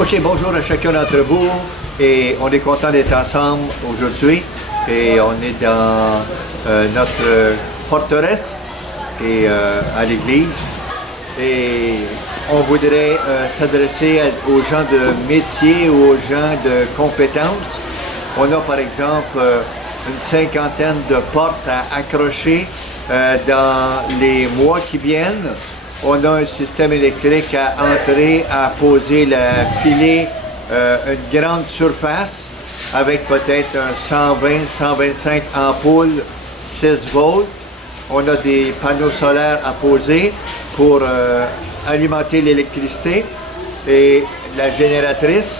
OK, bonjour à chacun d'entre vous et on est content d'être ensemble aujourd'hui et on est dans notre forteresse et à l'église et on voudrait s'adresser aux gens de métier ou aux gens de compétences. On a par exemple une cinquantaine de portes à accrocher dans les mois qui viennent. On a un système électrique à entrer, à poser le filet, une grande surface avec peut-être un 120-125 ampoules 6 volts. On a des panneaux solaires à poser pour alimenter l'électricité et la génératrice.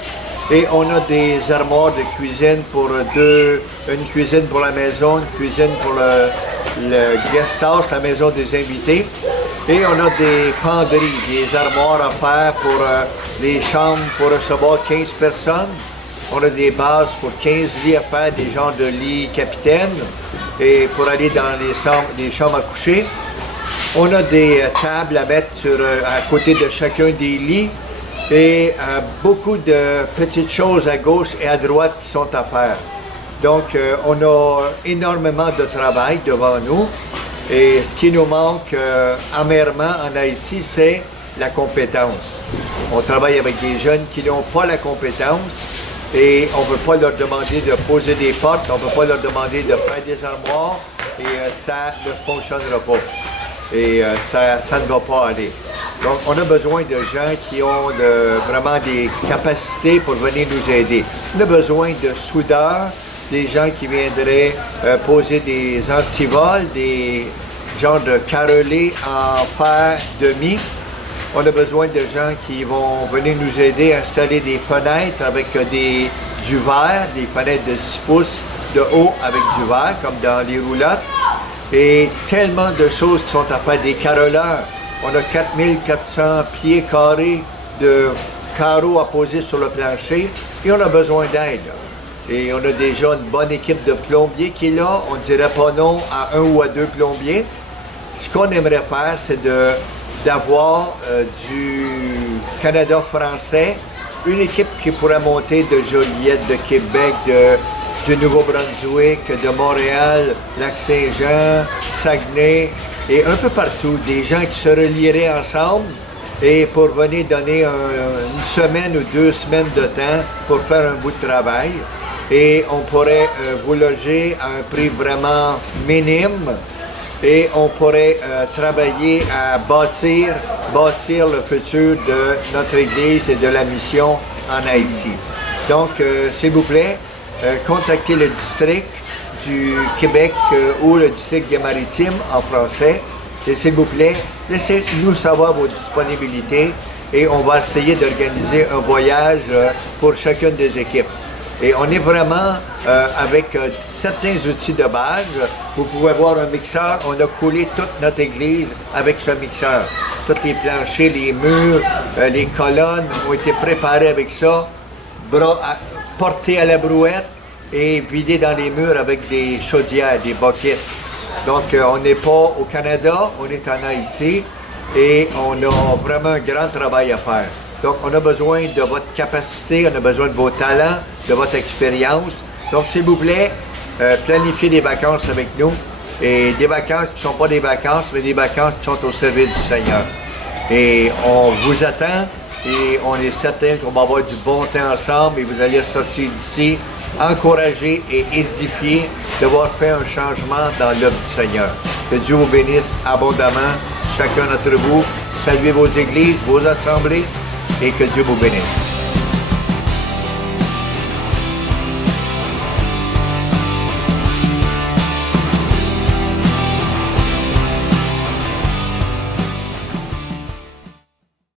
Et on a des armoires de cuisine pour une cuisine pour la maison, une cuisine pour le guest house, la maison des invités. Et on a des penderies, des armoires à faire pour les chambres pour recevoir 15 personnes. On a des bases pour 15 lits à faire, des genres de lits capitaines et pour aller dans les chambres à coucher. On a des tables à mettre à côté de chacun des lits et beaucoup de petites choses à gauche et à droite qui sont à faire. Donc, on a énormément de travail devant nous. Et ce qui nous manque amèrement en Haïti, c'est la compétence. On travaille avec des jeunes qui n'ont pas la compétence et on ne peut pas leur demander de poser des portes, on ne peut pas leur demander de faire des armoires et ça ne fonctionnera pas. Et ça ne va pas aller. Donc, on a besoin de gens qui ont vraiment des capacités pour venir nous aider. On a besoin de soudeurs, des gens qui viendraient poser des antivols, des genres de carrelés en fer demi. On a besoin de gens qui vont venir nous aider à installer des fenêtres avec du verre, des fenêtres de 6 pouces de haut avec du verre, comme dans les roulottes. Et tellement de choses qui sont à faire, des carreleurs. On a 4400 pieds carrés de carreaux à poser sur le plancher et on a besoin d'aide. Et on a déjà une bonne équipe de plombiers qui est là. On ne dirait pas non à 1 ou à 2 plombiers. Ce qu'on aimerait faire, c'est d'avoir du Canada français, une équipe qui pourrait monter de Joliette, de Québec, de Nouveau-Brunswick, de Montréal, Lac-Saint-Jean, Saguenay et un peu partout. Des gens qui se relieraient ensemble et pour venir donner une semaine ou 2 semaines de temps pour faire un bout de travail. Et on pourrait vous loger à un prix vraiment minime et on pourrait travailler à bâtir le futur de notre Église et de la mission en Haïti. Donc, s'il vous plaît, contactez le district du Québec ou le district des Maritimes en français. Et s'il vous plaît, laissez-nous savoir vos disponibilités et on va essayer d'organiser un voyage pour chacune des équipes. Et on est vraiment avec certains outils de base. Vous pouvez voir un mixeur. On a coulé toute notre église avec ce mixeur. Tous les planchers, les murs, les colonnes ont été préparés avec ça, portés à la brouette et vidés dans les murs avec des chaudières, des buckets. Donc, on n'est pas au Canada, on est en Haïti et on a vraiment un grand travail à faire. Donc, on a besoin de votre capacité, on a besoin de vos talents, de votre expérience. Donc, s'il vous plaît, planifiez des vacances avec nous. Et des vacances qui ne sont pas des vacances, mais des vacances qui sont au service du Seigneur. Et on vous attend et on est certain qu'on va avoir du bon temps ensemble et vous allez sortir d'ici encouragés et édifiés d'avoir fait un changement dans l'œuvre du Seigneur. Que Dieu vous bénisse abondamment, chacun d'entre vous. Saluez vos églises, vos assemblées. Et que Dieu vous bénisse.